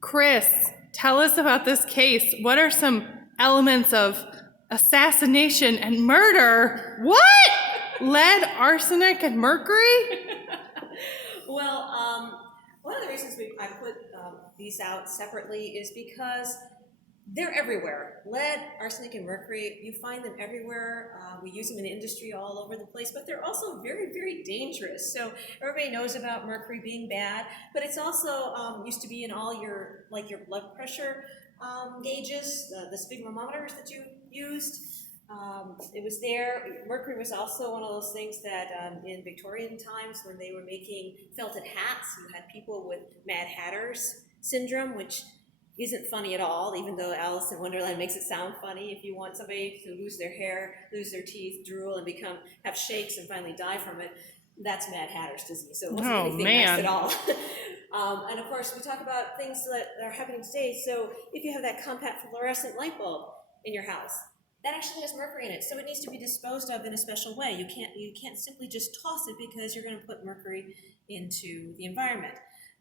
Chris, tell us about this case. What are some elements of assassination and murder? What? Lead, arsenic, and mercury? Well, one of the reasons I put these out separately is because they're everywhere. Lead, arsenic, and mercury, you find them everywhere. We use them in the industry all over the place, but they're also very, very dangerous. So everybody knows about mercury being bad, but it's also used to be in all your blood pressure gauges, the sphygmomanometers that you used. It was there. Mercury was also one of those things that in Victorian times when they were making felted hats, you had people with Mad Hatter's syndrome, which isn't funny at all, even though Alice in Wonderland makes it sound funny. If you want somebody to lose their hair, lose their teeth, drool, and have shakes and finally die from it, that's Mad Hatter's disease. So it wasn't anything nice at all. And of course, we talk about things that are happening today. So if you have that compact fluorescent light bulb in your house, that actually has mercury in it, so it needs to be disposed of in a special way. You can't simply just toss it because you're going to put mercury into the environment.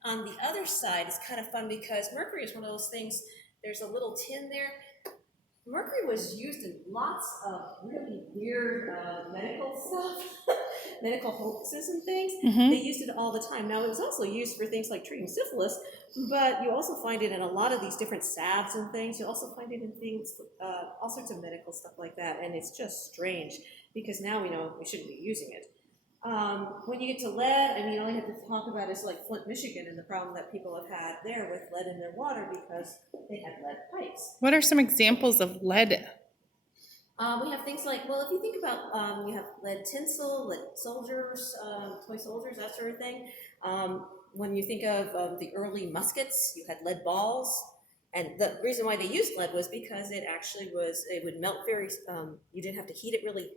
On the other side, it's kind of fun because mercury is one of those things, there's a little tin there. Mercury was used in lots of really weird medical stuff, medical hoaxes and things. Mm-hmm. They used it all the time. Now, it was also used for things like treating syphilis, but you also find it in a lot of these different salves and things. You also find it in things, all sorts of medical stuff like that, and it's just strange because now we know we shouldn't be using it. When you get to lead, I mean, all I have to talk about is like Flint, Michigan, and the problem that people have had there with lead in their water because they had lead pipes. What are some examples of lead? We have things like, well, if you think about, you have lead tinsel, lead soldiers, toy soldiers, that sort of thing. When you think of the early muskets, you had lead balls. And the reason why they used lead was because it would melt you didn't have to heat it really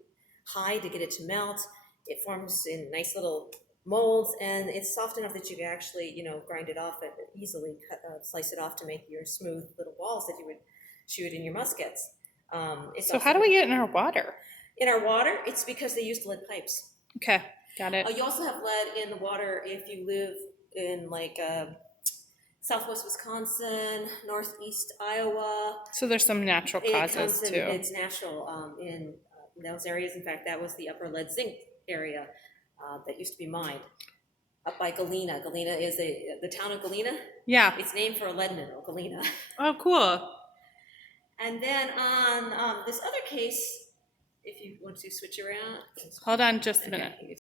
high to get it to melt. It forms in nice little molds, and it's soft enough that you can actually, grind it off and easily slice it off to make your smooth little balls that you would shoot in your muskets. So how do we get it in our water? In our water, it's because they used lead pipes. Okay, got it. You also have lead in the water if you live in southwest Wisconsin, northeast Iowa. So there's some natural causes too. It's natural in those areas. In fact, that was the upper lead zinc area that used to be mined up by Galena. Galena is the town of Galena. Yeah. It's named for a lead mineral, Galena. Oh, cool. And then on this other case, if you want to switch around. Hold on just a minute. Okay.